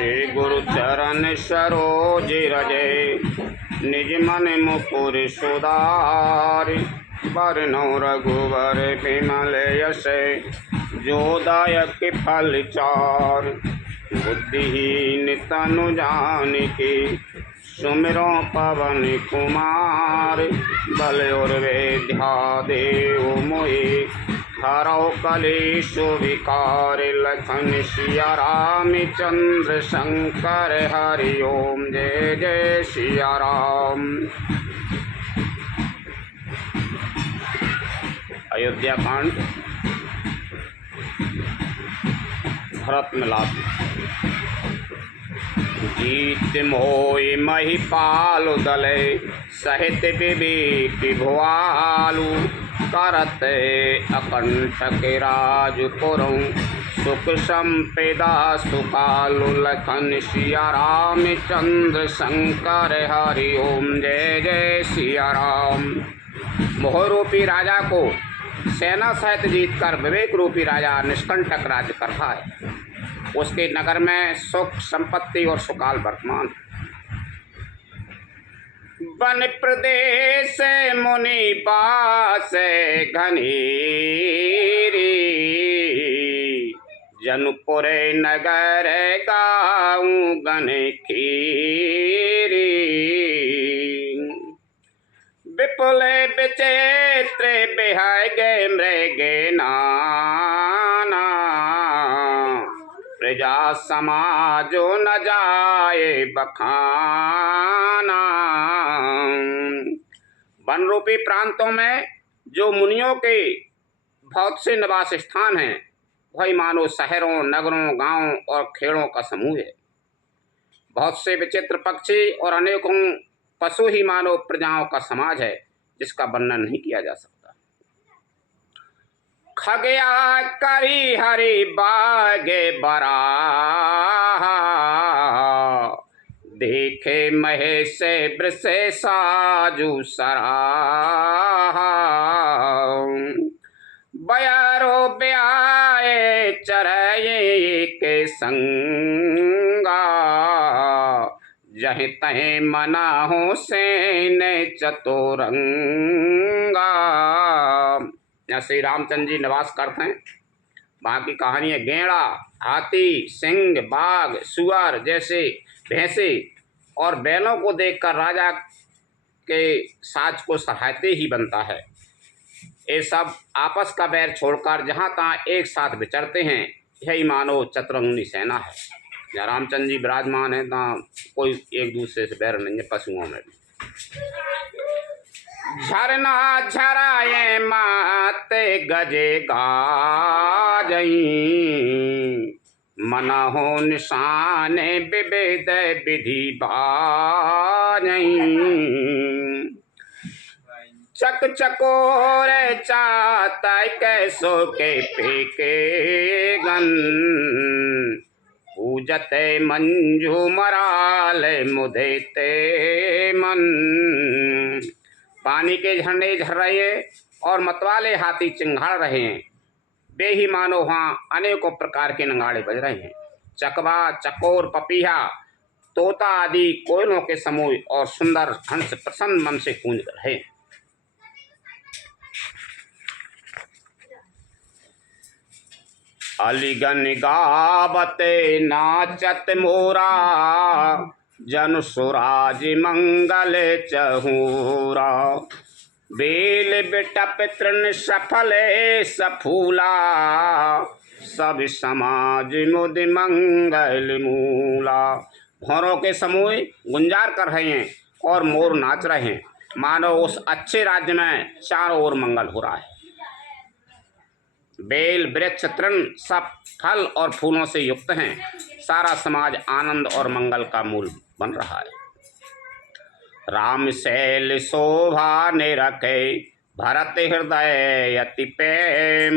श्री गुरु चरण सरोज रजे निज मन मुकुर सुधारि बरनौ रघुवर विमल यश जो दायक फल चार बुद्धिहीन तनु जानिके सुमिरो पवन कुमार बल और वेद्या देव मोहि हरौ कलेश विकार लखन सिया रामचंद्र शंकर हरि ओम जय जय सिया राम। अयोध्या कांड भरत मिलाप। जीत मोहि महिपाल दले सहित विवेक भुआलु करत अकंठक राजपुरं सुख संपदा सुखालु लखन सिया रामचंद्र शंकर हरि ओम जय जय सिया राम। मोह रूपी राजा को सेना सहित जीतकर विवेक रूपी राजा निष्कंटक राज्य करता है। उसके नगर में सुख संपत्ति और सुकाल वर्तमान। वन प्रदेश मुनि पास घनेरी जनपुर नगर गाँव गण खीरी विपुल विचित्र बिहागे मृगे नाना प्रजा समाजो न जाए बखाना। वन रूपी प्रांतों में जो मुनियों के बहुत से निवास स्थान हैं वही मानो शहरों नगरों गांवों और खेड़ों का समूह है। बहुत से विचित्र पक्षी और अनेकों पशु ही मानो प्रजाओं का समाज है जिसका वर्णन नहीं किया जा सकता। खगया करी हरि बागे बरा देखे महेश वृष साजु सरा बयारो ब्याए चरये के संगा जह तहे मना हो सेन चतुरंगा। यहाँ श्री रामचंद्र जी निवास करते हैं। वहाँ की कहानी है। गेंड़ा हाथी सिंह बाघ सुअर जैसे भैंसे और बैलों को देखकर राजा के साज को सहायते ही बनता है। ये सब आपस का बैर छोड़कर जहाँ तहाँ एक साथ विचरते हैं। यही मानो चतुरंगी सेना है। जहाँ रामचंद्र जी विराजमान है तहाँ कोई एक दूसरे से बैर नहीं है। पशुओं में भी झरना झराए माते गजे गाजई मना हो निशान विवेद विधि बाजई चक चकोर चात कैसो के फेके गन पूजते मंजू मराल मुदेते मन। पानी के झरने झर रहे हैं और मतवाले हाथी चिंगाड़ रहे हैं। वे ही मानो वहाँ अनेकों प्रकार के नगाड़े बज रहे हैं। चकवा चकोर पपीहा तोता आदि कोयलों के समूह और सुंदर हंस प्रसन्न मन से गूंज रहे। अलीगन गावते नाचत मोरा जन सुराज मंगल चहूरा बेल बिटप तृण सफले सफूला सब समाज मुद मंगल मूला। भौरों के समूह गुंजार कर रहे हैं और मोर नाच रहे हैं। मानो उस अच्छे राज्य में चारों ओर मंगल हो रहा है। बेल वृक्ष तृण सब फल और फूलों से युक्त हैं। सारा समाज आनंद और मंगल का मूल बन रहा है। राम शैल शोभा निरखे भरत हृदय अति प्रेम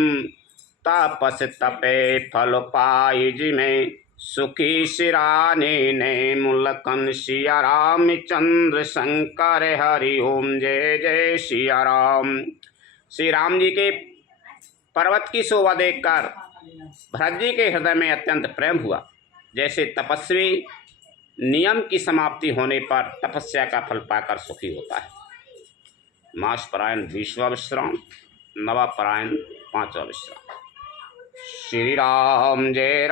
तपस तपे फल पाई जिमें सुखी शिराने ने मुलकन सिया रामचंद्र शंकर हरि ओम जय जय सिया राम। श्री राम जी के पर्वत की शोभा देखकर भरत जी के हृदय में अत्यंत प्रेम हुआ। जैसे तपस्वी नियम की समाप्ति होने पर तपस्या का फल पाकर सुखी होता है। मासपरायण 20वां विश्राम, नवापरायण 5वां विश्राम। श्री राम जय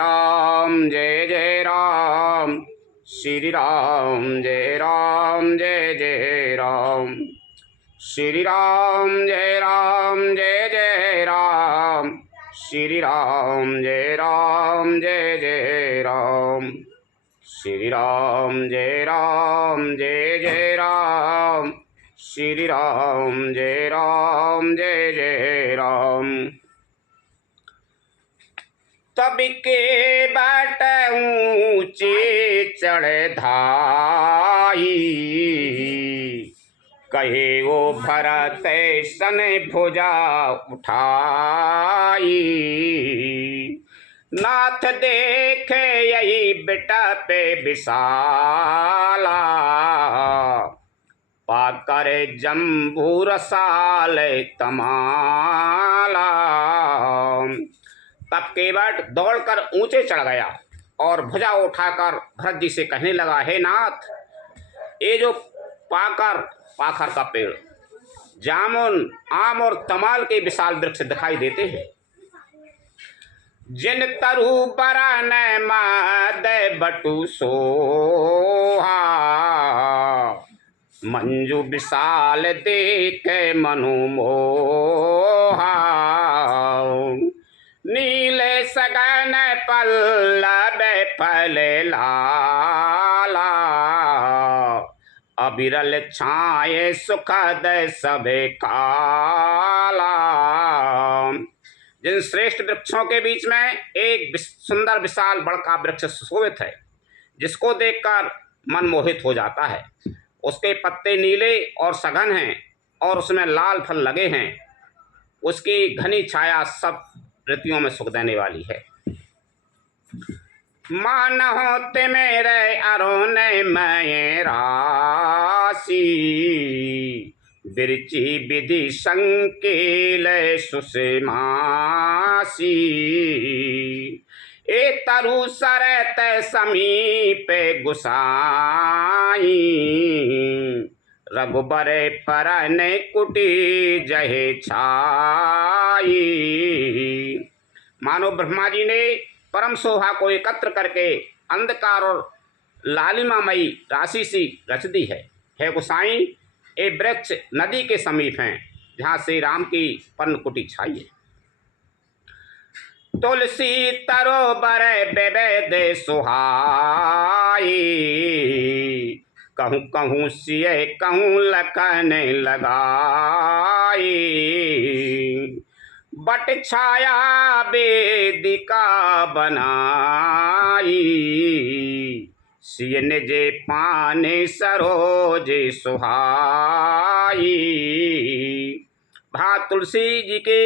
जय राम, श्री राम जय जय राम, श्री राम जय जय राम, श्री राम जय जय राम, श्री राम जय जय राम, श्री राम जय जय राम। तब के बाट ऊंचे चढ़ धाई, कहे वो भरत सन भुजा उठाई। नाथ देखे यही बेटा पे विशाला, पाकर जम्बू रसाल तमाला। तब केवट दौड़कर ऊंचे चढ़ गया और भुजा उठाकर भरत जी से कहने लगा, हे नाथ, ये जो पाखर का पेड़, जामुन, आम और तमाल के विशाल वृक्ष दिखाई देते हैं, जिन तरु बरन मद बटु सोहा, मंजू विशाल देख मनु मोहा। नीले सगन पल्लव फल लाला, अबिरल छाए सुखद सबे काला। जिन श्रेष्ठ वृक्षों के बीच में एक सुंदर विशाल बड़का वृक्ष सुशोभित है, जिसको देखकर मन मोहित हो जाता है। उसके पत्ते नीले और सघन हैं और उसमें लाल फल लगे हैं। उसकी घनी छाया सब ऋतुओं में सुख देने वाली है। मान होते मेरे अरुण मय राशि, बिरची विधि संकेल सुषमासी। ए तरु सरत समीप गुसाई, रघुबर परन कुटी जहे छाई। मानो ब्रह्मा जी ने परम शोभा को एकत्र करके अंधकार और लालिमामयी राशि सी रच दी है। हे गोसाई, ये वृक्ष नदी के समीप हैं, जहाँ श्री राम की पर्णकुटी छाई है। तुलसी तरोबर बेबेद सुहाई, कहूँ कहूँ सिय कहूँ लखन लगाई। बट छाया वेदिका बनाई, सिय निजे पाने सरोज सुहाई। तुलसी जी के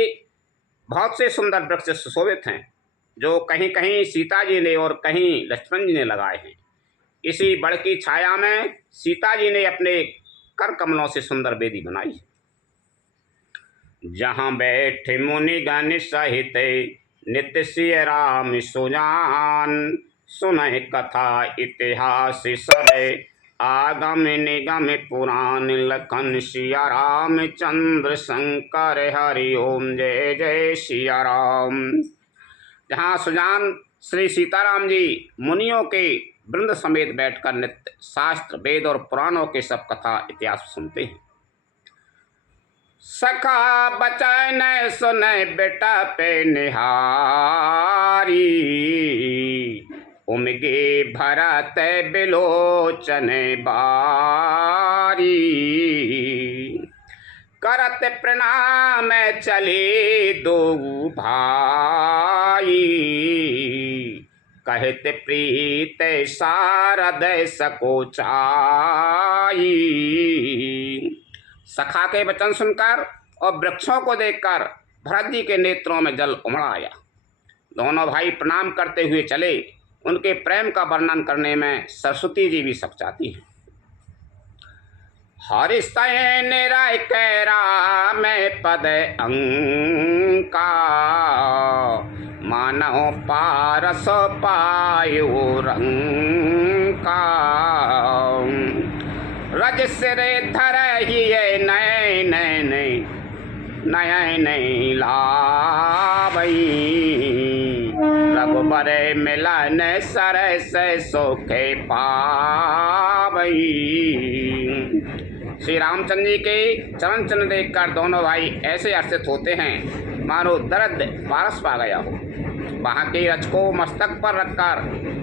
बहुत से सुंदर वृक्ष सुशोभित हैं, जो कहीं कहीं सीता जी ने और कहीं लक्ष्मण जी ने लगाए हैं। इसी बड़ की छाया में सीता जी ने अपने कर कमलों से सुंदर वेदी बनाई है। जहाँ बैठे मुनिगण सहित नित्य सिय राम सुजान, सुनहि कथा इतिहास सब आगम निगम पुराण। लखन सिया राम चंद्र शंकर हरि ओम जय जय सिया राम। जहाँ सुजान श्री सीताराम जी मुनियों के वृंद समेत बैठकर नित्य शास्त्र वेद और पुराणों के सब कथा इतिहास सुनते हैं। सखा बचन सुन बेटा पे निहारी, उमगे भरत बिलोचन बारी। करत प्रणाम चले दो भाई, कहते प्रीत शारद सको चाई। सखा के वचन सुनकर और वृक्षों को देखकर भरत जी के नेत्रों में जल उमड़ आया। दोनों भाई प्रणाम करते हुए चले। उनके प्रेम का वर्णन करने में सरस्वती जी भी सकचाती हैं। हरिस्तयन राय कैरा में पद अंका, मानव पारस पायो रंका। रज सिरे धर ही नय नय नय नय नय लावई। रघुबर मिलन सरस सोखे पावई। श्री रामचंद्र जी के चरण चिन्ह देखकर दोनों भाई ऐसे हर्षित होते हैं मानो दर्द पारस पा गया हो। वहाँ के रच को मस्तक पर रखकर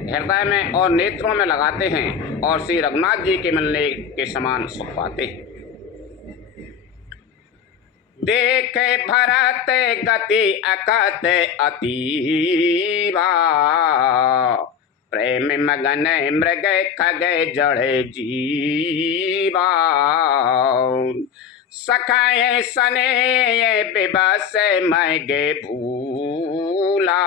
हृदय में और नेत्रों में लगाते हैं और श्री रघुनाथ जी के मिलने के समान सुख पाते हैं। देखे भरत गति अकत अतीवा। प्रेम मगन मृग खग जड़ जीवा। सखाए सने बिबस मैगे भूला।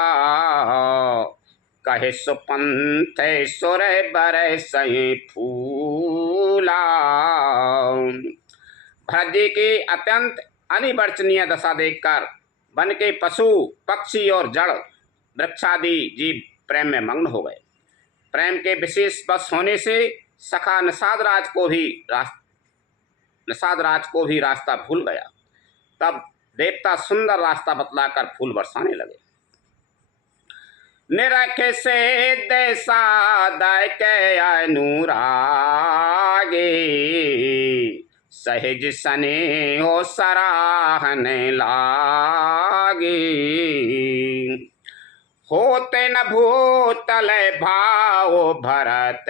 कहे सुपंथ सुर बर सही फूला। भरत जी की अत्यंत अनिवर्चनीय दशा देखकर वन के पशु पक्षी और जड़ वृक्षादि जीव प्रेम में मग्न हो गए। प्रेम के विशेष बस होने से सखा निषाद राज को भी रास्ता भूल गया। तब देवता सुंदर रास्ता बतलाकर फूल बरसाने लगे। निरख से देसा दय के अनुरागे। सहज सने हो सराहने लागे। होते न भूतल भाव भरत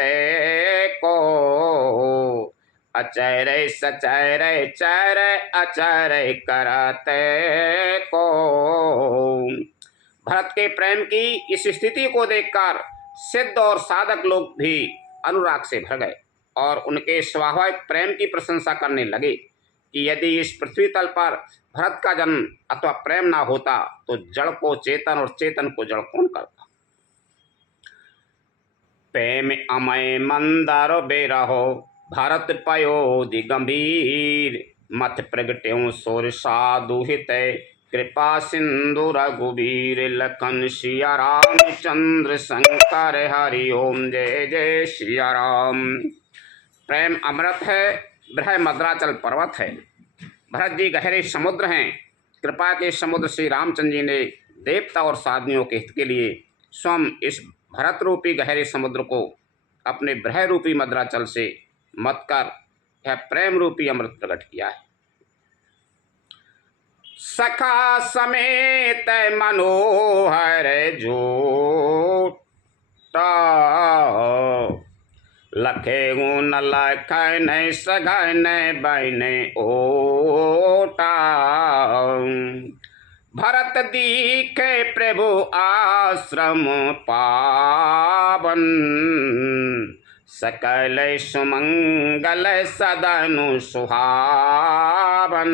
को। अचर सचर चर अचर करत को। भरत के प्रेम की इस स्थिति को देखकर सिद्ध और साधक लोग भी अनुराग से भर गए और उनके स्वाभाविक प्रेम की प्रशंसा करने लगे कि यदि इस पृथ्वी तल पर भरत का जन्म अथवा प्रेम ना होता तो जड़ को चेतन और चेतन को जड़ कौन करता। प्रेम अमय मंदर बेरहो भरत पयो दिगंभीर। मथ प्रगट्यों सोर साधु हित कृपा सिंधु रघुबीर। लखन सिया रामचंद्र शंकर हरि ओम जय जय सिया राम। प्रेम अमृत है, ब्रह मद्राचल पर्वत है। भरत जी गहरे समुद्र हैं। कृपा के समुद्र श्री रामचंद्र जी ने देवता और साधनियों के हित के लिए स्वयं इस भरत रूपी गहरे समुद्र को अपने ब्रह रूपी मद्राचल से मत कर यह प्रेम रूपी अमृत प्रकट किया है। सखा समेत मनोहर जोटा। लखे गुण लखन सघन बन ओटा। भरत दीखे प्रभु आश्रम पावन। सकल सुमंगल सदनु सुहावन।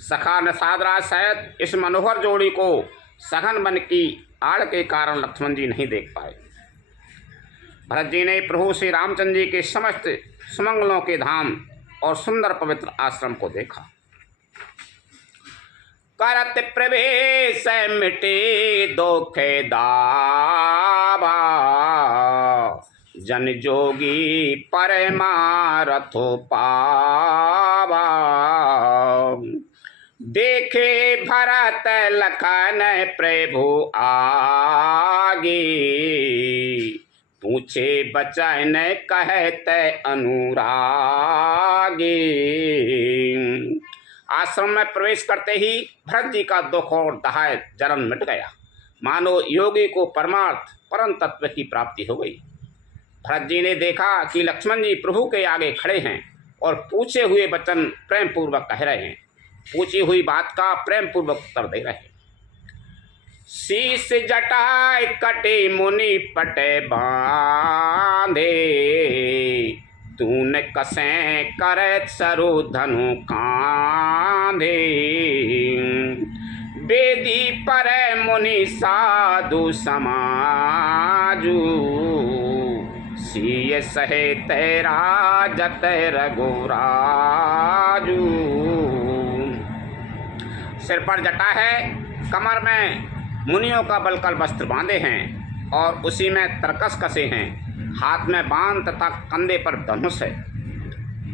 सखा निषाद सहित इस मनोहर जोड़ी को सघन वन की आड़ के कारण लक्ष्मण जी नहीं देख पाए। भरत जी ने प्रभु श्री रामचंद्र जी के समस्त सुमंगलों के धाम और सुंदर पवित्र आश्रम को देखा। करत प्रवेश मिटे दोखे दावा। जन जोगी परमारथो पावा। देखे भरत लखन प्रभु आगे। पूछे बचन कहते अनुरागे। आश्रम में प्रवेश करते ही भरत जी का दुख और दहाय जलन मिट गया। मानो योगी को परमार्थ परम तत्व की प्राप्ति हो गई। भरत जी ने देखा कि लक्ष्मण जी प्रभु के आगे खड़े हैं और पूछे हुए वचन प्रेम पूर्वक कह रहे हैं। पूछी हुई बात का प्रेम पूर्वक उत्तर दे रहे हैं। शीश जटाए कटे मुनि पटे बांधे। तूने कसे करे सरो धनु कांधे। बेदी पर मुनि साधु समाजू। सीय सहे तेरा जत रघुराजू। सिर पर जटा है, कमर में मुनियों का बलकल वस्त्र बांधे हैं और उसी में तरकस कसे हैं। हाथ में बाण तथा कंधे पर धनुष है।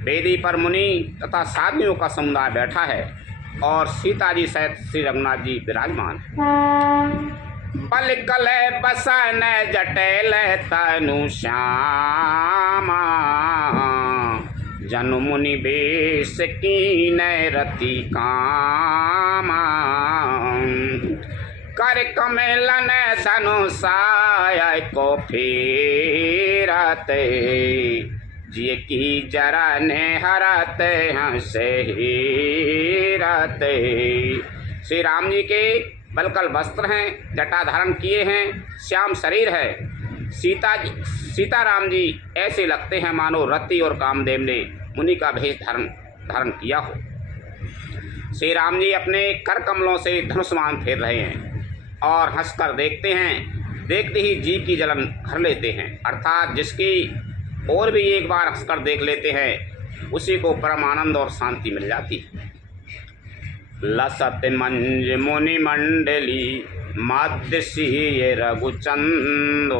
वेदी पर मुनि तथा साधुओं का समुदाय बैठा है और सीता जी सहित श्री रघुनाथ जी विराजमान है। बलकल बसन जटेल तनु श्यामा, जनु मुनि बेश कीन रति कामा। कर कमलन धनुषाय को फेरते, जिय की जरन हरते हंसे हीरते। श्री राम जी के बलकल वस्त्र हैं, जटा धारण किए हैं, श्याम शरीर है। सीताराम जी ऐसे लगते हैं मानो रति और कामदेव ने मुनि का भेष धारण किया हो। श्री राम जी अपने कर कमलों से धनुष्मान फेर रहे हैं और हंसकर देखते हैं। देखते ही जी की जलन भर लेते हैं, अर्थात जिसकी और भी एक बार हंसकर देख लेते हैं उसी को परम आनंद और शांति मिल जाती है। लसत मंज मुनि मंडली मध्य सिंह रघुचंद,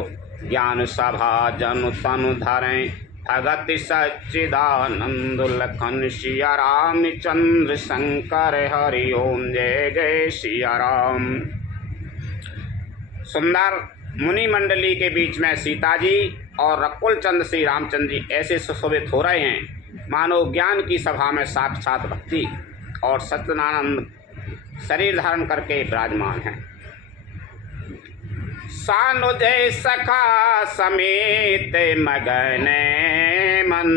ज्ञान सभा जनु तनु धरें भगत सच्चिदानंद। लखन सिया राम चंद्र शंकर हरि ओम जय जय सिया राम। सुंदर मुनि मंडली के बीच में सीता जी और रकुल चंद्र श्री रामचंद्र जी ऐसे सुशोभित हो रहे हैं मानो ज्ञान की सभा में साक्षात भक्ति और सच्चिदानंद शरीर धारण करके विराजमान हैं। सानुजय सखा समेत मगन मन,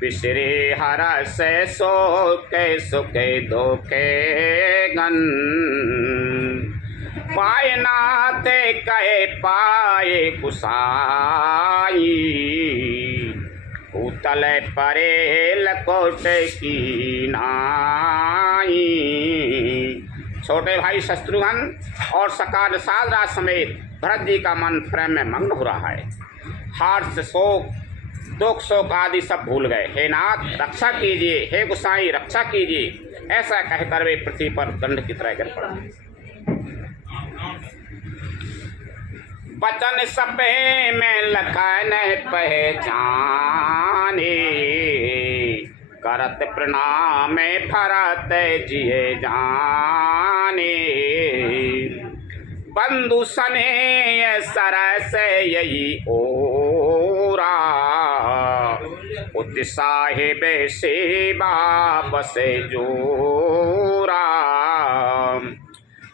बिसरे हर से सो के सुखे धोखे गन। पाए नाथ कहे पाए कुसाई, उतल परे लकोट की नाई। छोटे भाई शत्रुघ्न और सका साधराज समेत भरत जी का मन प्रेम में मग्न हो रहा है। हर्ष शोक दुख शोक आदि सब भूल गए। हे नाथ रक्षा कीजिए, हे गुसाई रक्षा कीजिए, ऐसा कहकर वे पृथ्वी पर दंड की तरह गिर पड़े। बचन सपे में लखन पहचाने, करत प्रणाम भरत जिये जाने। बंधु सने सरस यही ओरा, उत साहिब सेवा बसे जोरा।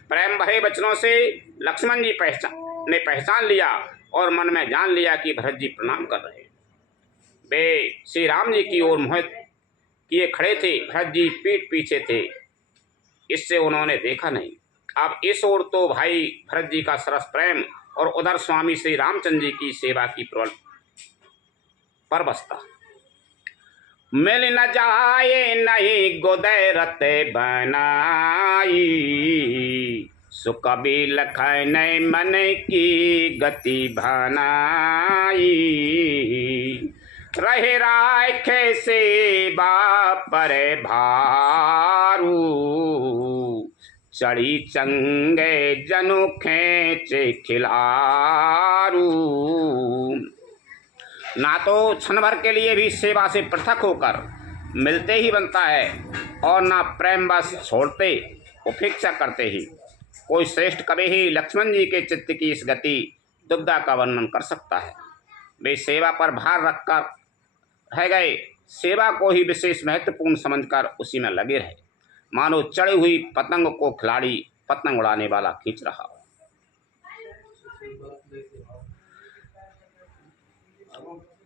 प्रेम भरे वचनों से लक्ष्मण जी ने पहचान लिया और मन में जान लिया कि भरत जी प्रणाम कर रहे हैं। वे श्री राम जी की ओर मुँह किए खड़े थे, भरत जी पीठ पीछे थे, इससे उन्होंने देखा नहीं। अब इस ओर तो भाई भरत जी का सरस प्रेम और उधर स्वामी श्री रामचंद्र जी की सेवा की परवस्ता। मिल न जाए नहीं गोदैरत बनाई, सुख भी लखन मन की गति भनाई। रहे राखे सेवा पर भारू, चढ़ी चंगे जनु खेचे खिलारू। ना तो क्षण भर के लिए भी सेवा से पृथक होकर मिलते ही बनता है और ना प्रेम बस छोड़ते उपेक्षा करते ही। कोई श्रेष्ठ कवि ही लक्ष्मण जी के चित्त की इस गति दुग्धा का वर्णन कर सकता है। वे सेवा पर भार रखकर रह गए, सेवा को ही विशेष महत्वपूर्ण समझकर उसी में लगे रहे, मानो चढ़ी हुई पतंग को खिलाड़ी पतंग उड़ाने वाला खींच रहा हो।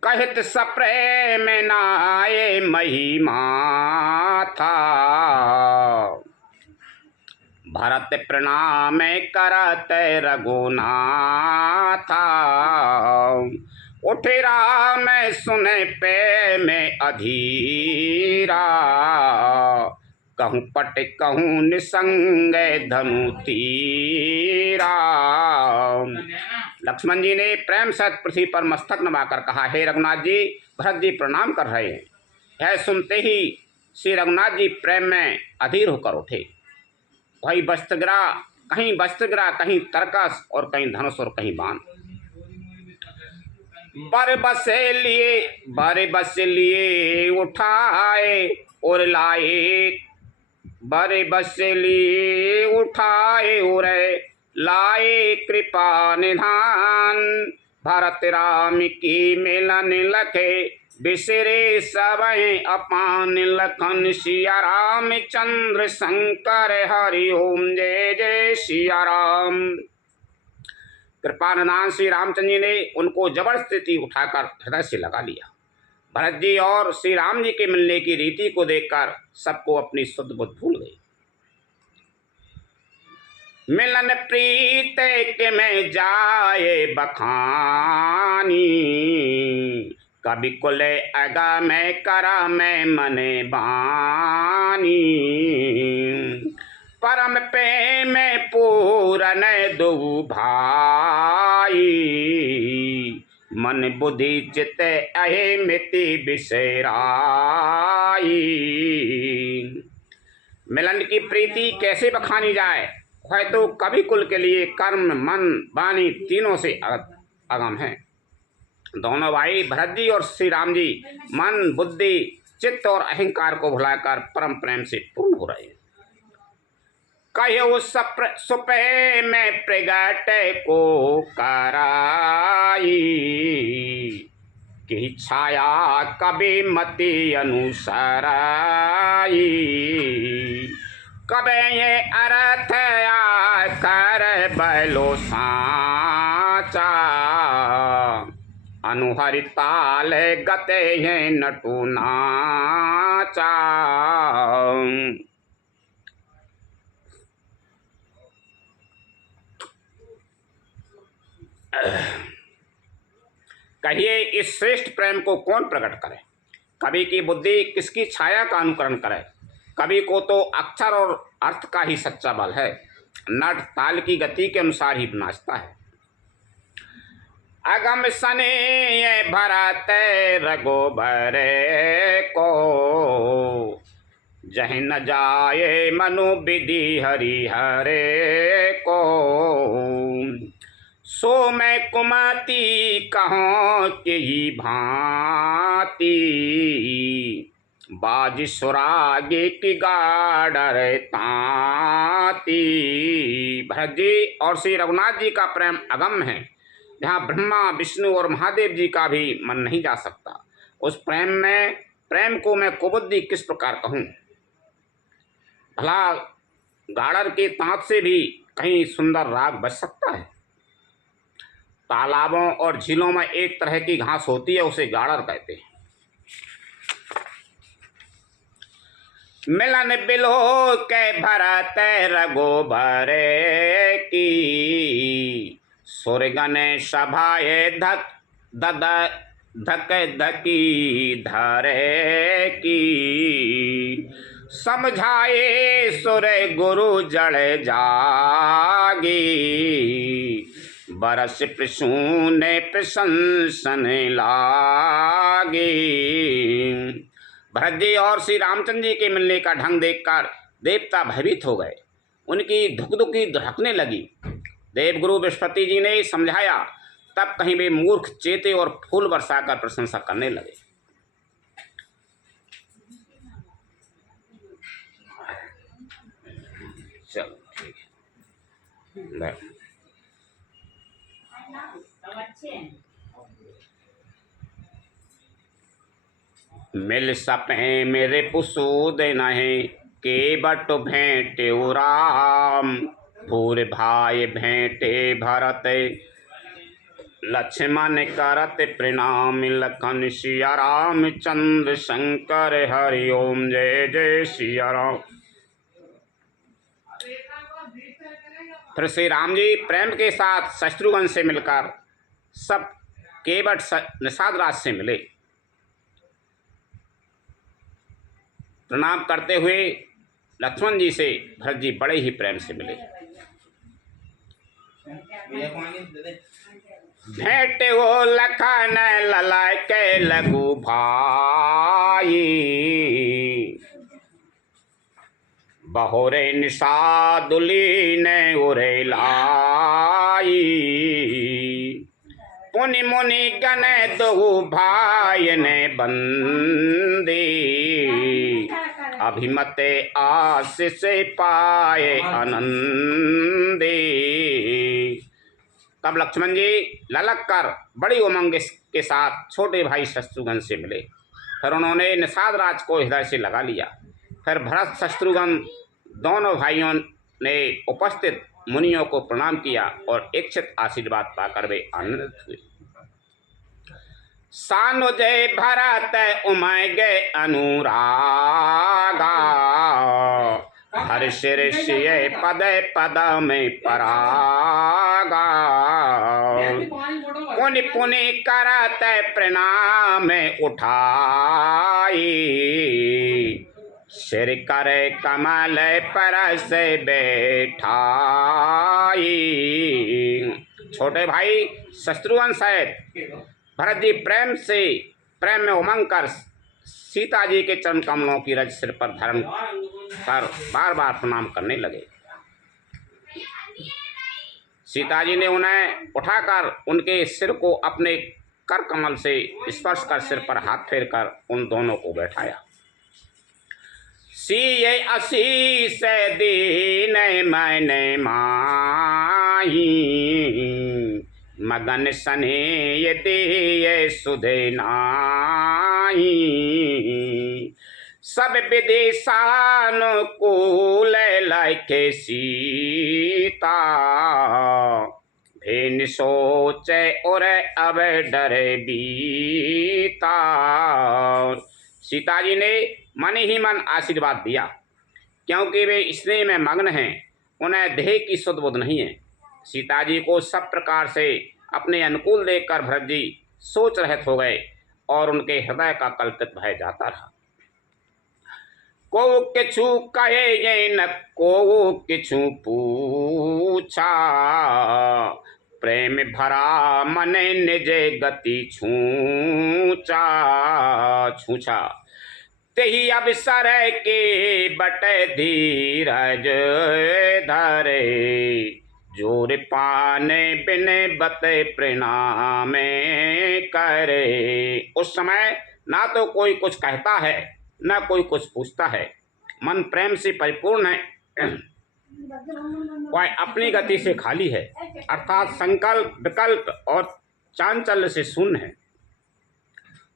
कहत सप्रेम नाये महिमा था, भरत प्रणाम करत रघुनाथा। उठे राम सुने पे में अधीरा, कहूँ पट कहूँ निसंग धनु तीरा। लक्ष्मण जी ने प्रेम सहित पृथ्वी पर मस्तक नवाकर कहा, हे रघुनाथ जी, भरत जी प्रणाम कर रहे हैं। यह सुनते ही श्री रघुनाथ जी प्रेम में अधीर होकर उठे। वही वस्त्र गिरा कहीं वस्त्रगिरा, कहीं तरकस और कहीं धनुष और कहीं बाण। बर बस लिए उठाए और लाए, बर बस लिए उठाए और लाए कृपा निधान। भरत राम की मिलन लखे बिसरे सबहि अपान। लखन सिया राम चंद्र शंकर हरि ओम जय जय सिया राम। कृपानिधान श्री रामचंद्र जी ने उनको जबरदस्ती उठाकर हृदय से लगा लिया। भरत जी और श्री राम जी के मिलने की रीति को देखकर सबको अपनी शुद्ध बुद्ध भूल गई। मिलन प्रीत के में जाए बखानी, कभी कुल अगा में करा में मने बानी। परम प्रेम पूरन दो भाई, मन बुद्धि चित अहे मिति बिसराई। मिलन की प्रीति कैसे बखानी जाए, वह तो कवि कुल के लिए कर्म मन वाणी तीनों से अगम है। दोनों भाई भरत जी और श्री राम जी मन बुद्धि चित्त और अहंकार को भुलाकर परम प्रेम से पूर्ण हो रहे हैं। कहो सुपे में प्रगट को कराई, कि छाया कभी मति अनुसराई। कबे ये अर्थ कर बैलो साचा, अनुहरि ताल गते हैं नटू नाचा। कहिए इस श्रेष्ठ प्रेम को कौन प्रकट करे। कवि की बुद्धि किसकी छाया का अनुकरण करे। कवि को तो अक्षर और अर्थ का ही सच्चा बल है। नट ताल की गति के अनुसार ही नाचता है। अगम सने ये भरत रघुबर को, जहि न जाए मनु विधि हरि हरे को। सो मैं कुमति कहों के ही भांति, बाज सुरागे की गाड़र ताती। भरत जी और श्री रघुनाथ जी का प्रेम अगम है, जहाँ ब्रह्मा विष्णु और महादेव जी का भी मन नहीं जा सकता। उस प्रेम को मैं कुबुद्धि किस प्रकार कहूँ। भला गाड़र के तांत से भी कहीं सुंदर राग बज सकता है। तालाबों और झीलों में एक तरह की घास होती है, उसे गाड़र कहते हैं। मिलन बिलो के भरत रघुबर की, सुरगन सभाए धक दद धक धकी धरे की। समझाए सुर गुरु जड़ जागी, बरस प्रसून प्रशंसन लागी। भरत जी और श्री रामचंद्र जी के मिलने का ढंग देखकर देवता भयभीत हो गए। उनकी धुकधुकी धड़कने लगी। देवगुरु बृहस्पति जी ने समझाया, तब कहीं वे मूर्ख चेते और फूल बरसाकर प्रशंसा करने लगे। चलो ठीक है। मिल सपे मेरे पुसूद नहीं, के बट भेंटे राम। भूर भाई भेंटे भरत, लक्ष्मण करत प्रणाम। लखन सिया राम चंद्र शंकर हरि ओम जय जय सिया राम। फिर श्री राम जी प्रेम के साथ शत्रुघ्न से मिलकर सब केवट निषाद राज से मिले। प्रणाम करते हुए लक्ष्मण जी से भरत जी बड़े ही प्रेम से मिले। भेंट वो लखन ललाय के लघु भाई, बहोरे निषादुली ने उरे लाई, पुनि मुनि गण दो भाई ने बंदी, अभिमते आशीष पाए आनंदी। तब लक्ष्मण जी ललक कर बड़ी उमंग के साथ छोटे भाई शत्रुघ्न से मिले। फिर उन्होंने निषाद राज को हृदय से लगा लिया। फिर भरत शत्रुघ्न दोनों भाइयों ने उपस्थित मुनियों को प्रणाम किया और इच्छित आशीर्वाद पाकर वे आनंदित हुए। सानुजय भरत उमय गए अनुरागा, हर्ष ऋषि पद पद में परागा, पुनि पुनि करत प्रणाम उठाई, सिर कर कमल पर से बैठाई। छोटे भाई शत्रुघ्न सहित भरत जी प्रेम में उमंग कर सीता जी के चरण कमलों की रज सिर पर धारण कर बार बार प्रणाम करने लगे। सीता जी ने उन्हें उठाकर उनके सिर को अपने कर कमल से स्पर्श कर सिर पर हाथ फेर कर उन दोनों को बैठाया। सीये आशीष दीन मैंने माही, मगन सने दिए सुधे नाई, सब विदेशानुकूल लाइके सीता, भेन सोचे और अब डरे बीता। सीता जी ने मन ही मन आशीर्वाद दिया, क्योंकि वे स्नेह में मग्न हैं, उन्हें देह की सुध बुध नहीं है। सीता जी को सब प्रकार से अपने अनुकूल देखकर भरत जी सोच रहित हो गए और उनके हृदय का कल्पित भय जाता रहा। को किछु कहे ये न को किछु पूछा, प्रेम भरा मन निज गति छूचा छूचा, तेहि अवसर के बट धीरज धरे, जोर पाने बिन बते प्रणाम करे। उस समय ना तो कोई कुछ कहता है न कोई कुछ पूछता है, मन प्रेम से परिपूर्ण है, वह अपनी गति से खाली है, अर्थात संकल्प विकल्प और चांचल्य से शून्य है।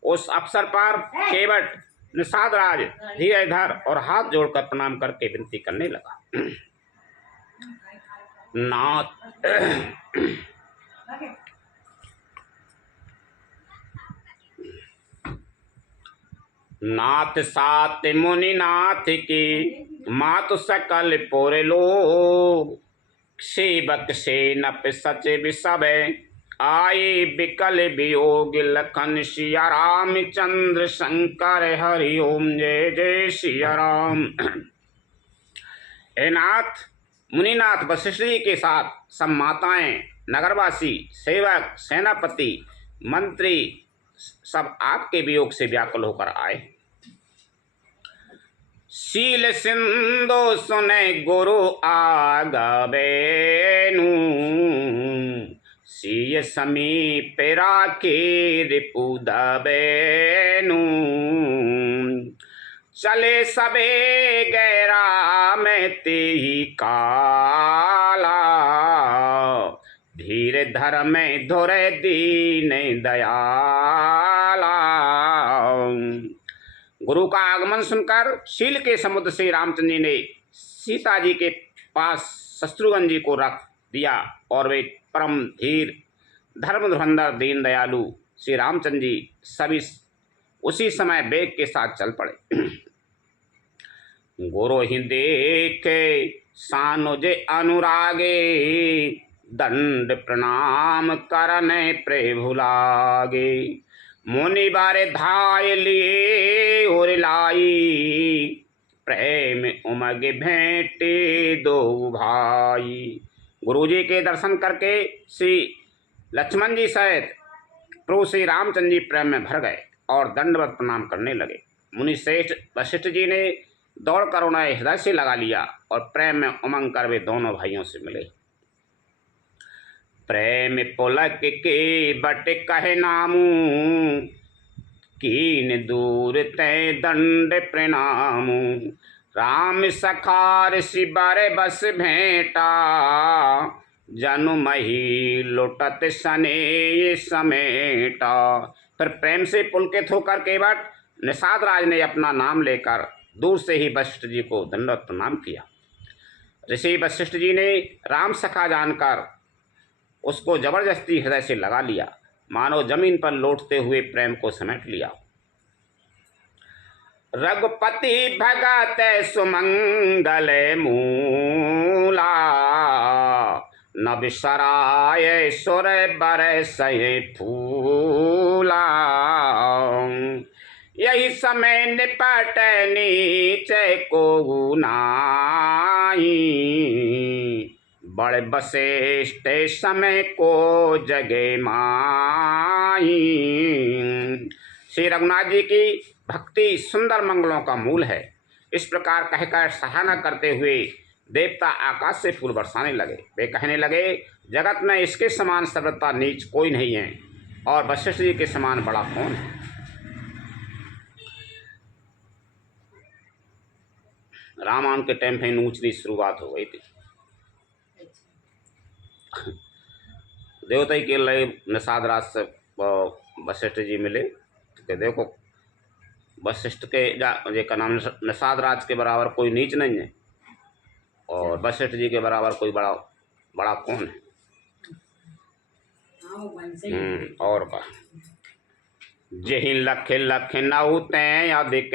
उस अवसर पर केवट निषाद राज धीरे धर और हाथ जोड़कर प्रणाम करके विनती करने लगा। नाथ सात मुनि नाथ की मातु सकल पोरे लोग, सेवक से नप सच विसभ आए बिकल वियोग, लखन सिया रामचंद्र शंकर हरि ओम जय जय सिया राम। हे नाथ, मुनिनाथ वशिष्ठ जी के साथ सब माताएं, नगरवासी, सेवक, सेनापति, मंत्री सब आपके वियोग से व्याकुल होकर आए। शील सिंधु सुने गुरु आगवेनु, सीय समीप राखे रिपु दबेनु, चले सबे गैरा में तेही काला, धीरे धर में धोरे दीन दयाला। गुरु का आगमन सुनकर शील के समुद्र से रामचंद्र जी ने सीता जी के पास शत्रुघ्न जी को रख दिया और वे परम धीर धर्म धुरंधर दीन दयालु श्री रामचंद्र जी सभी उसी समय वेग के साथ चल पड़े। गुरु ही देखे सानुज अनुरागे, दंड प्रणाम करने प्रभु लागे, मुनि बारे धाय लिए और लाई, प्रेम उमग भेंटे दो भाई। गुरुजी के दर्शन करके श्री लक्ष्मण जी सहित प्रभु श्री रामचंद्र जी प्रेम में भर गए और दंडवत प्रणाम करने लगे। मुनि श्रेष्ठ वशिष्ठ जी ने दौड़कर उन्हें हृदय से लगा लिया और प्रेम में उमंग कर वे दोनों भाइयों से मिले। प्रेम पुलक के बट कहे नामू, कीन दूर तय दंड प्रणामू। राम सखार सिबर बस भेंटा, जनु मही लुटत सने समेटा। फिर प्रेम से पुलकित होकर केवट निषाद राज ने अपना नाम लेकर दूर से ही वशिष्ठ जी को दंडवत प्रणाम किया। ऋषि वशिष्ठ जी ने राम सखा जानकर उसको जबरदस्ती हृदय से लगा लिया, मानो जमीन पर लौटते हुए प्रेम को समेट लिया। रघुपति भगत सुमंगल मूला, न बिसराय सुर बरसय फूला। यही समय निपट नीचे को नाई, बड़े वशिष्ठ समय को जगे माई। श्री रघुनाथ जी की भक्ति सुंदर मंगलों का मूल है। इस प्रकार कहकर सराहना करते हुए देवता आकाश से फूल बरसाने लगे। वे कहने लगे, जगत में इसके समान सर्वथा नीच कोई नहीं है और वशिष्ठ जी के समान बड़ा कौन है। रामायण के टाइम में ऊंच नीच शुरुआत हो गई थी। देवता के लिए निषाद राज से वशिष्ठ जी मिले तो देखो वशिष्ठ के जी का नाम निषाद राज के बराबर कोई नीच नहीं है और वशिष्ठ जी के बराबर कोई बड़ा कौन है। और का जही लख लख नौ तय अधिक,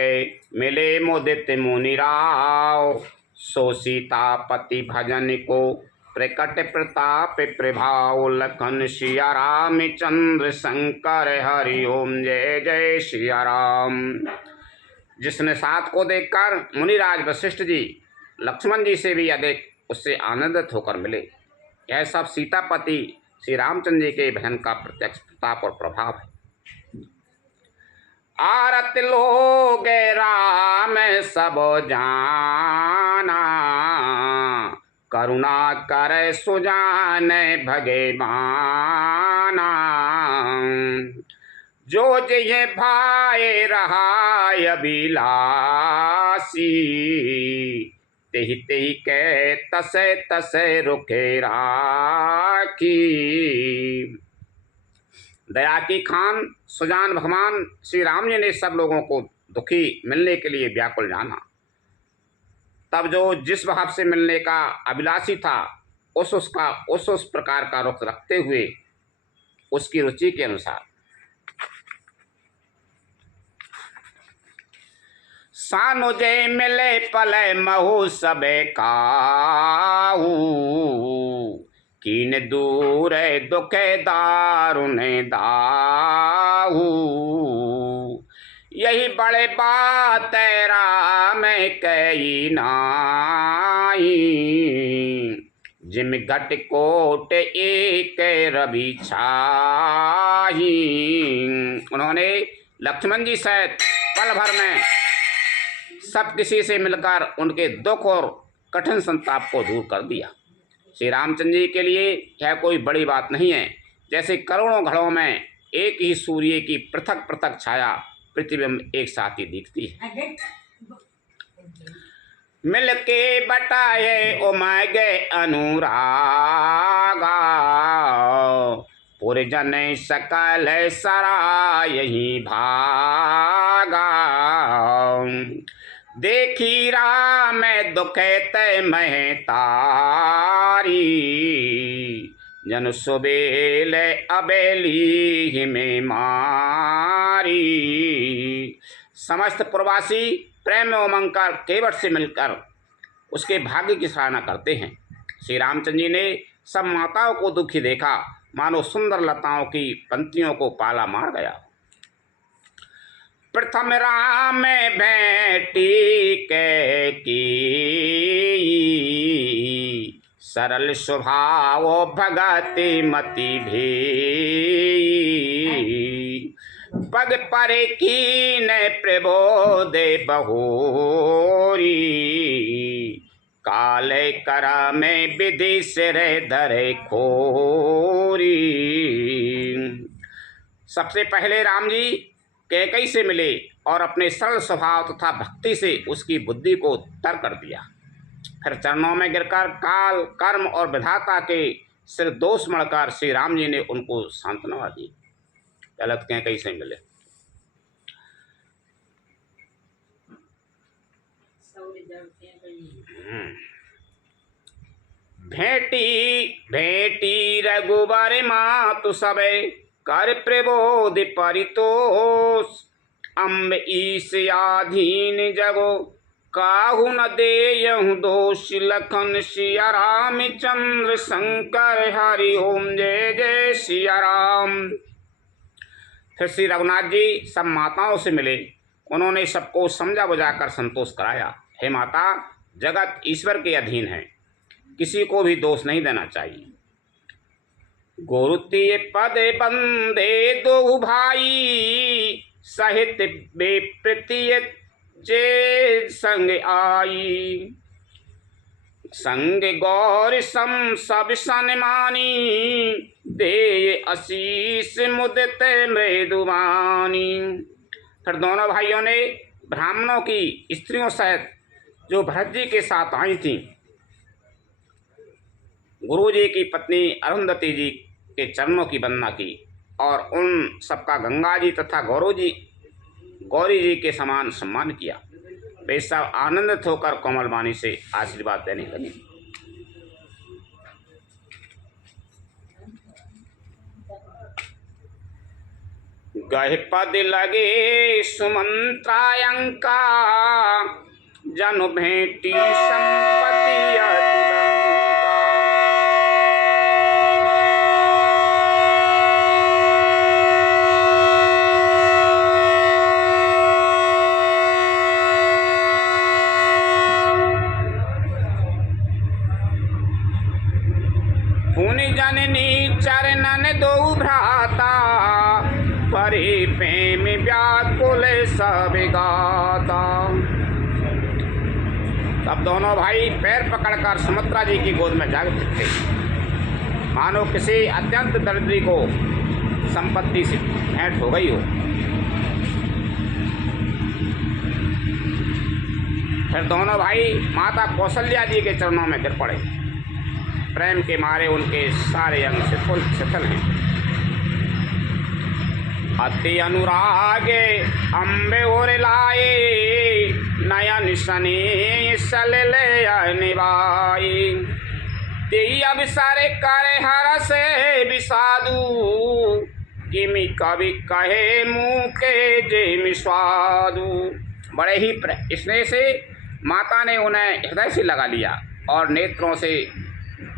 मिले मोदित मुनि राव। सो सीतापति भजन को प्रकट प्रताप प्रभाव। लखन सिया राम चंद्र शंकर हरि ओम जय जय सिया राम। जिसने साथ को देखकर मुनिराज वशिष्ठ जी लक्ष्मण जी से भी अधिक उससे आनंदित होकर मिले। यह सब सीतापति श्री रामचंद्र जी के भजन का प्रत्यक्ष प्रताप और प्रभाव है। आरत लोग राम सब जाना, करुणा कर सुजान भगवाना। जो जय भाई रहा अभिलाषी, तेहि तेहि के तसे तसे रुखे राखी। दया की खान सुजान भगवान श्री राम जी ने सब लोगों को दुखी मिलने के लिए व्याकुल जाना। तब जो जिस भाव से मिलने का अभिलाषी था उस प्रकार का रुख रखते हुए उसकी रुचि के अनुसार सानुजय मिले पले महु सबे काहू। कीन दूर दुखे दारुण दाहू। यही बड़े बात राम कही नाई, जिम घट कोट एक रवि छाही। उन्होंने लक्ष्मण जी सहित पल भर में सब किसी से मिलकर उनके दुख और कठिन संताप को दूर कर दिया। श्री रामचंद्र जी के लिए यह कोई बड़ी बात नहीं है। जैसे करोड़ों घड़ों में एक ही सूर्य की पृथक पृथक छाया प्रतिबिंब एक साथ ही दिखती है। मिलके बटाए उमग अनुरागा, पुरजन सकल सराय ही भागा। देखी राम दुखे तय मह तारी, जन सुबेल अबेली में मारी। समस्त प्रवासी प्रेम में उमंग कर केवट से मिलकर उसके भाग्य की सराहना करते हैं। श्री रामचंद्र जी ने सब माताओं को दुखी देखा, मानो सुंदर लताओं की पंक्तियों को पाला मार गया। प्रथम राम भेटी के की, सरल स्वभाव भगति मति भी। पग पर की न प्रबोधे बहोरी, काले करा में विधि सिर धरे खोरी। सबसे पहले राम जी कैकई से मिले और अपने सरल स्वभाव तथा भक्ति से उसकी बुद्धि को तर कर दिया। फिर चरणों में गिरकर काल, कर्म और विधाता के सिर दोष मढ़कर श्री राम जी ने उनको सांत्वना दी। गलत कैकई से मिले। भेटी भेटी रघुबर मातु सबे कर प्रबोधि परितोष, अम्ब ईश आधीन जगो काहू न देयहु दोष, लखन सिया रामचंद्र शंकर हरि ओम जय जय सिया राम। फिर श्री रघुनाथ जी सब माताओं से मिले। उन्होंने सबको समझा बुझाकर संतोष कराया। हे माता, जगत ईश्वर के अधीन है, किसी को भी दोष नहीं देना चाहिए। गुरुतीय पद बंदे दो भाई, सहित बेप्रतीय जे संग आई, संग गौर सम सब सन्मानी, दे आशीष मुदित मृदुवानी। फिर दोनों भाइयों ने ब्राह्मणों की स्त्रियों सहित जो भरत जी के साथ आई थीं, गुरु जी की पत्नी अरुंधति जी के चरणों की वंदना की और उन सबका गंगा जी तथा गौरी जी के समान सम्मान किया। वे सब आनंदित होकर कोमल वाणी से आशीर्वाद देने लगे। गह पद लगे सुमंत्रायंका, जनु भेटी संपत्ति अतुलंका। पुनि जननी चरणन दो भ्राता, परे प्रेम व्याकुल सब गाता। तब दोनों भाई पैर पकड़कर सुमित्रा जी की गोद में जाग थे, मानो किसी अत्यंत दरिद्री को संपत्ति से भेंट हो गई हो। फिर दोनों भाई माता कौशल्या जी के चरणों में गिर पड़े। प्रेम के मारे उनके सारे अंग शिथिल हैं। अति अनुरागे अम्बे और लाए, नयन सने सलले निभाई, तेई अवसर करे हर से विषादु, किमि कवि कहे मुँह के जेमि स्वादु। बड़े ही स्नेह से माता ने उन्हें हृदय से लगा लिया और नेत्रों से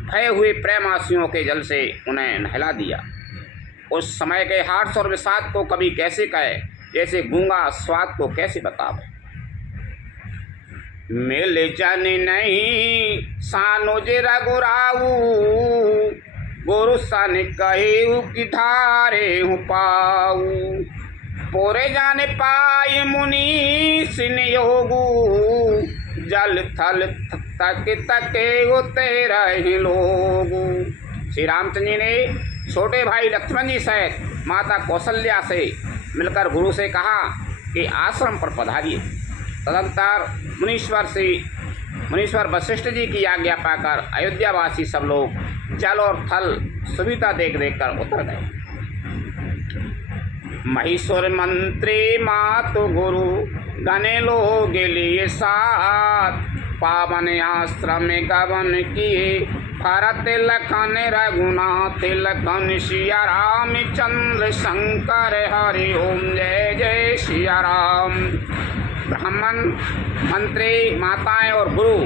भये हुए प्रेमासियों के जल से उन्हें नहला दिया। उस समय के हर्ष और विषाद को कभी कैसे कहे, जैसे गूंगा स्वाद को कैसे बतावे। मिल जन नहीं सानुज रघुराऊ, गुरु सन कहे कि धारे हूँ पाऊ, पोरे जाने पाए मुनि सिनयोगु, जल थल तक तके होते रहे लोग। श्री रामचंद्र जी ने छोटे भाई लक्ष्मण जी सहित माता कौशल्या से मिलकर गुरु से कहा कि आश्रम पर पधारिए। तदंतर मुनीश्वर वशिष्ठ जी की आज्ञा पाकर अयोध्यावासी सब लोग जल और थल सुविधा देख कर उतर गए। महेश्वर मंत्री मातु गुरु गने लोग लिए साथ, पावन आश्रम गवन किए भरत लखन रघुनाथ, लखन सिया रामचंद्र शंकर हरि ओम जय जय सिया राम। ब्राह्मण, मंत्री, माताएं और गुरु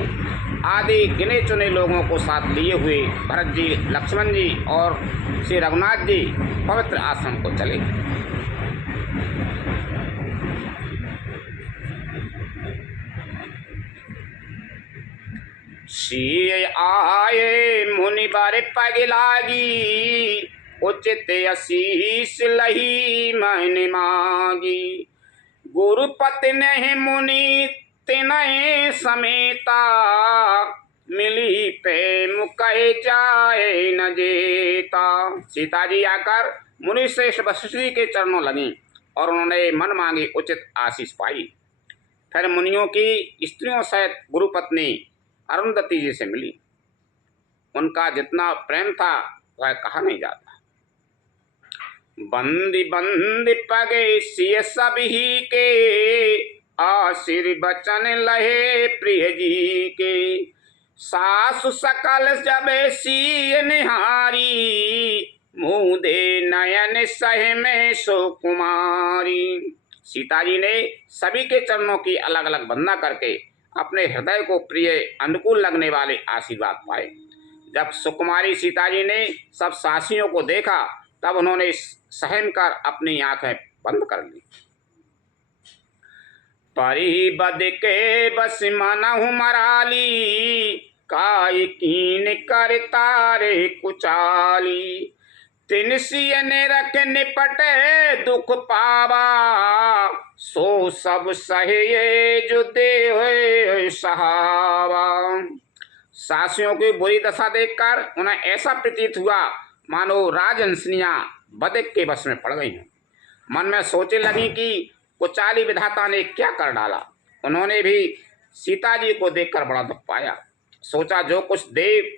आदि गिने चुने लोगों को साथ लिए हुए भरत जी, लक्ष्मण जी और श्री रघुनाथ जी पवित्र आश्रम को चले। सिय आए मुनि बर पग लागी, उचित आशीष लही मैंने मांगी। गुरुपति ने मुनि तिनय समेता, मिली प्रेम कहे जाए न जेता। सीता जी आकर मुनि श्रेष्ठ वशिष्ठ जी के चरणों लगी और उन्होंने मन मांगी उचित आशीष पाई। फिर मुनियों की स्त्रियों सहित गुरुपत्नी अरुंधति जी से मिली। उनका जितना प्रेम था वह कहा नहीं जाता। बंदी बंदी पगे सिय सब ही के, आशीर्वचन लहे प्रिय जी के। सासु सकल जब सिय निहारी, मुँह दे नयन सह में सुकुमारी। सीता जी ने सभी के चरणों की अलग अलग वंदना करके अपने हृदय को प्रिय अनुकूल लगने वाले आशीर्वाद पाए। जब सुकुमारी सीता जी ने सब सासियों को देखा तब उन्होंने सहम कर अपनी आंखें बंद कर ली। परी बद के बस मनहु मराली, काय कीन कर तारे कुचाली। तिन सिय निरख निपटे दुख पावा, सो सब सहे जो दे सहावा। सासियों की बुरी दशा देखकर उन्हें ऐसा प्रतीत हुआ मानो राजहंसनियां बदक के बस में पड़ गई हैं। मन में सोचने लगी कि कुचाली विधाता ने क्या कर डाला। उन्होंने भी सीता जी को देखकर बड़ा दुख पाया। सोचा जो कुछ देव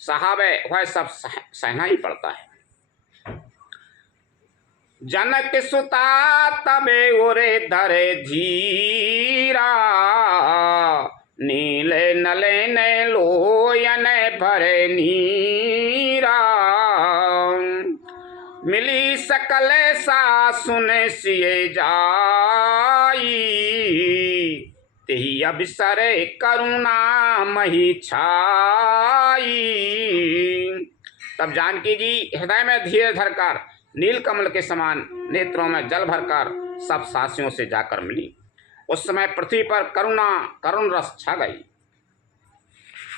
साहब है वह सब सहना ही पड़ता है। जनक सुता तबे ओरे धरे धीरा, नीले नले ने लोयन भरे नीरा। मिली सकल सासुन सिए जाई, तेहि अवसर करुणा मही छाई। तब जानकी जी हृदय में धीरे धरकर नीलकमल के समान नेत्रों में जल भरकर सब सासियों से जाकर मिली। उस समय पृथ्वी पर करुण रस छा गई,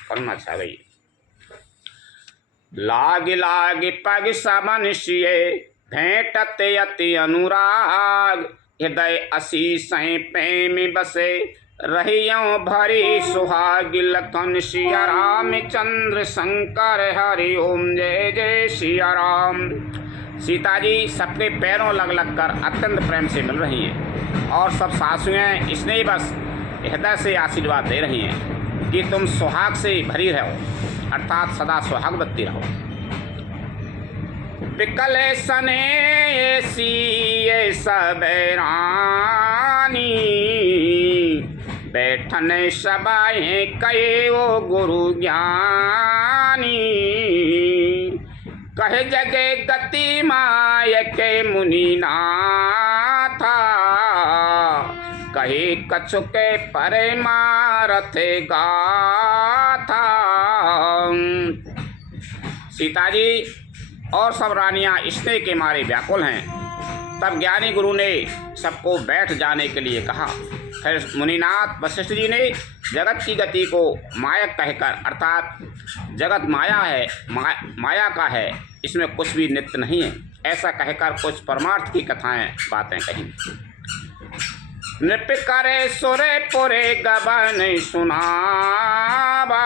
करुणा छा गई। लाग लाग पग समन सिए, भेंटत अति अनुराग। हृदय असीस प्रेम बसे, रहियों भरी सुहाग। लखन सिया रामचंद्र शंकर हरि ओम जय जय सिया राम। सीता जी सबके पैरों लग लग कर अत्यंत प्रेम से मिल रही हैं और सब सासुएं स्नेह बस हृदय से आशीर्वाद दे रही हैं कि तुम सुहाग से भरी रहो, अर्थात सदा सुहागवती रहो। विकल सने सी सब रानी, बैठन सबाए कहे वो गुरु ज्ञानी। कहे जगे गति माय के मुनि नाथा, कहे कछु के परे मारथ गाथा। सीता जी और सब रानियां स्नेह के मारे व्याकुल हैं। तब ज्ञानी गुरु ने सबको बैठ जाने के लिए कहा। फिर मुनिनाथ वशिष्ठ जी ने जगत की गति को मायक कहकर, अर्थात जगत माया है, माया का है, इसमें कुछ भी नित्य नहीं है, ऐसा कहकर कुछ परमार्थ की कथाएं बातें कही। नृप करे सुरे पुरे गबन सुनावा,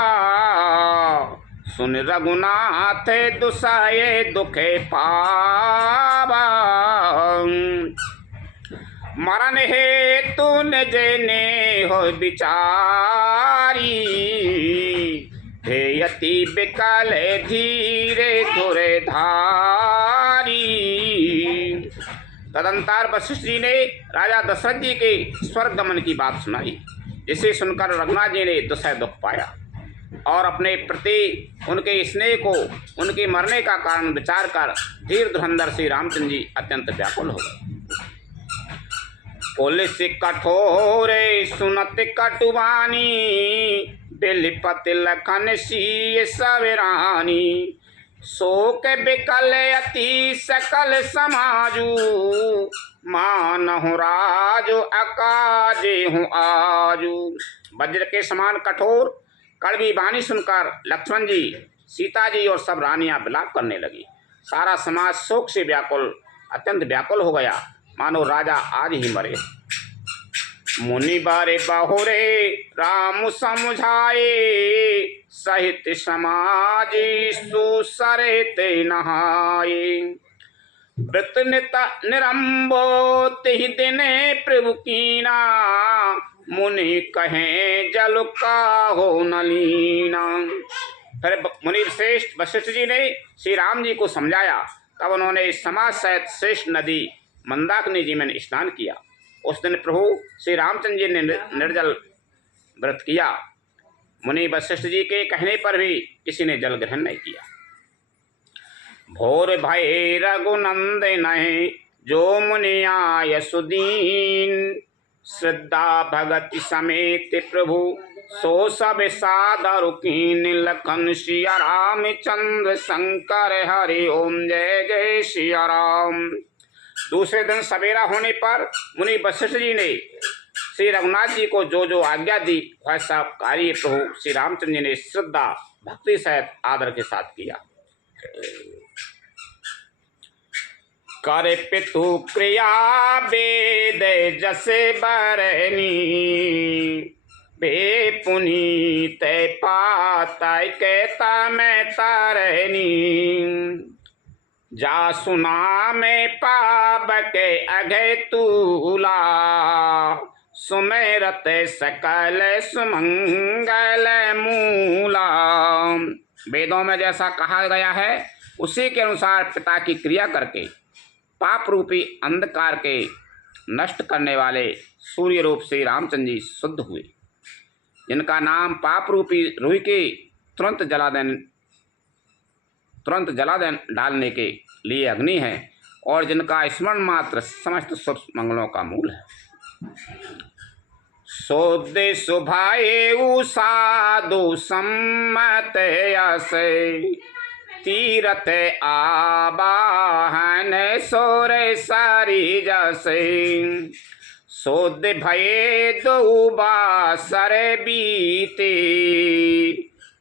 सुन रघुनाथ दुसाए दुखे पावा। मरण हेतु निजने हो विचारी, धेयति बिकल धीरे धुरे धारी। तदंतर वशिष्ठ जी ने राजा दशरथ जी के स्वर्ग गमन की बात सुनाई, जिसे सुनकर रघुनाथ जी ने दुसह दुख पाया और अपने प्रति उनके स्नेह को उनके मरने का कारण विचार कर धीर धुरंधर श्री रामचंद्र जी अत्यंत व्याकुल हो गए। पुलिस कठोरे सुनत कटुवानी, बिलपत लखन सी सवेरानी। शोक बिकल अति सकल समाजू, मानहु राजु अकाजे हूँ आजू। वज्र के समान कठोर कड़वी वाणी सुनकर लक्ष्मण जी, सीता जी और सब रानियां विलाप करने लगी। सारा समाज शोक से व्याकुल, अत्यंत व्याकुल हो गया, मानो राजा आज ही मरे। मुनि बारे बहुरे राम समझाए, सहित समाज सुसरित नहाए। व्रत निरंबो तिहि दिने प्रभु कीना, मुनि कहें जल का हो न लीना। फिर मुनि श्रेष्ठ वशिष्ठ जी ने श्री राम जी को समझाया। तब उन्होंने समाज सहित श्रेष्ठ नदी मंदाकिनी जी में स्नान किया। उस दिन प्रभु श्री रामचंद्र जी ने निर्जल व्रत किया। मुनि वशिष्ठ जी के कहने पर भी किसी ने जल ग्रहण नहीं किया। भोर भय रघुनंदन जो मुनि आय सुदीन, श्रद्धा भगति समेत प्रभु सो सब सादर कीन। लखन सिया राम चंद्र शंकर हरि ओम जय जय सिया राम। दूसरे दिन सवेरा होने पर मुनि वशिष्ठ जी ने श्री रघुनाथ जी को जो जो आज्ञा दी वह सब कार्य प्रभु श्री रामचंद्र जी ने श्रद्धा भक्ति सहित आदर के साथ किया। कर पितु क्रिया वेद जसे बरनी, बे पुनीत पातय कहता मैं तारनी। जा सुना में पाप के अघय तूला, सुमेरत सकल सुमंगल मूला। वेदों में जैसा कहा गया है उसी के अनुसार पिता की क्रिया करके पाप रूपी अंधकार के नष्ट करने वाले सूर्य रूप से रामचंद्र जी शुद्ध हुए, जिनका नाम पाप रूपी रूह के तुरंत जला डालने के लिए अग्नि है, और जिनका स्मरण मात्र समस्त शुभ मंगलों का मूल है। सोदे सुभाए साधु सम्मत यसे, तीरथ आबाहन सोर सारी जसे। सोद भये दो बासर बीते,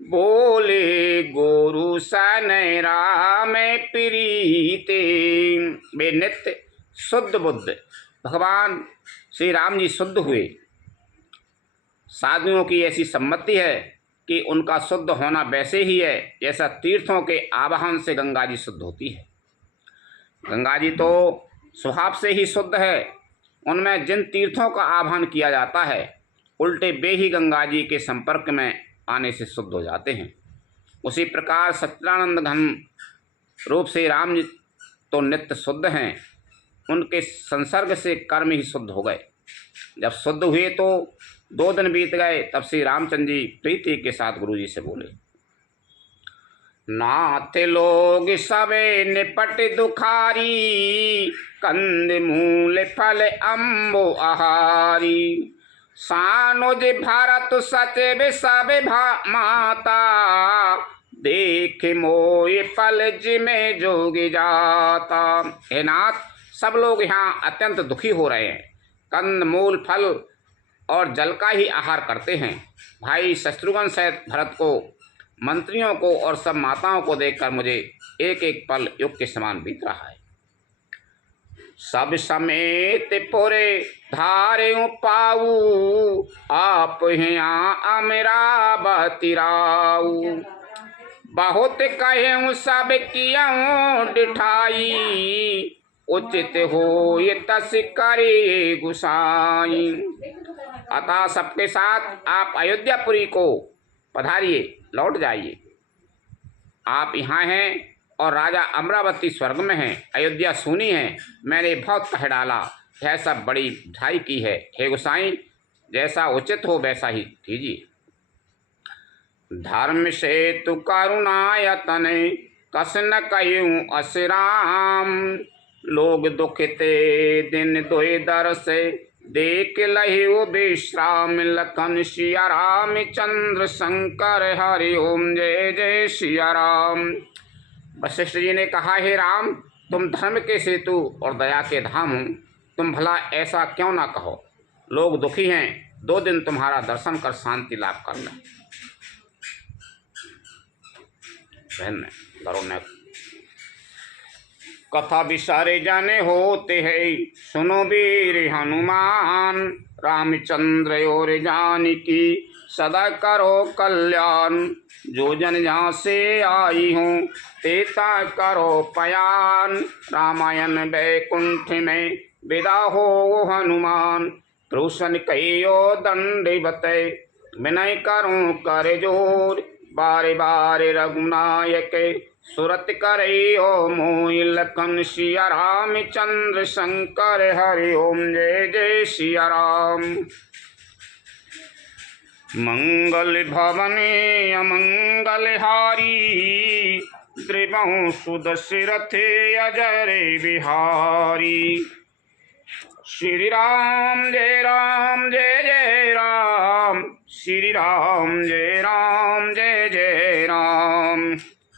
बोले गोरु सन राम प्रीते। वे नित्य शुद्ध बुद्ध भगवान श्री राम जी शुद्ध हुए। साधुओं की ऐसी सम्मति है कि उनका शुद्ध होना वैसे ही है जैसा तीर्थों के आवाहन से गंगा जी शुद्ध होती है। गंगा जी तो स्वभाव से ही शुद्ध है, उनमें जिन तीर्थों का आवाहन किया जाता है उल्टे वे ही गंगा जी के संपर्क में आने से शुद्ध हो जाते हैं। उसी प्रकार सच्चिदानंद घन रूप से राम जी तो नित्य शुद्ध हैं, उनके संसर्ग से कर्म ही शुद्ध हो गए। जब शुद्ध हुए तो 2 दिन बीत गए, तब श्री रामचंद्र जी प्रीति के साथ गुरु जी से बोले, नाथ लोग सबे निपट दुखारी, कंद मूल फल अम्बो आहारी। सानुज भारत सच सब माता, देख मोय फल जिमें जोगी जाता। हे नाथ, सब लोग यहाँ अत्यंत दुखी हो रहे हैं, कंद मूल फल और जल का ही आहार करते हैं। भाई शत्रुघ्न सहित भरत को, मंत्रियों को और सब माताओं को देखकर मुझे एक एक पल युग के समान बीत रहा है। सब समेत पुरे धारे पाऊ, आप यहाँ अमरावती राऊ। बहुत कहूँ सब कियूँ डिठाई, उचित हो ये तस करे गुसाई। अतः सबके साथ आप अयोध्यापुरी को पधारिए, लौट जाइए। आप यहाँ हैं और राजा अमरावती स्वर्ग में हैं, अयोध्या सूनी है, मैंने बहुत कह डाला, यह सब बड़ी ढाई की है। हे गोसाई, जैसा उचित हो वैसा ही कीजिए। धर्म से तु करुणायतन, कस न कहूँ असराम। लोग दुखते दिन दोए दर से, देख लहियो विश्राम। लखन सिया राम चंद्र शंकर हरि ओम जय जय सिया राम। वशिष्ठ जी ने कहा, हे राम, तुम धर्म के सेतु और दया के धाम हो, तुम भला ऐसा क्यों ना कहो। लोग दुखी हैं, 2 दिन तुम्हारा दर्शन कर शांति लाभ कर लें। बहन ने कथा विसारे जाने होते है, सुनो वीर हनुमान। रामचंद्र और जानकी सदा करो कल्याण, जो जन जहाँ से आई हूँ तेता करो पयान। रामायण वैकुंठ में विदा हो हनुमान, रोशन कहियो दंडवत विनय करूं कर जोर। बारे बारे रघुनायक सुरत करियो मोहि, लखन सिया रामचंद्र शंकर हरि ओम जय जय सिया राम। मंगल भवने अमंगल हारी, द्रिवहु सुदशरथ अजर बिहारी। श्री राम जय जय राम, श्री राम जय राम।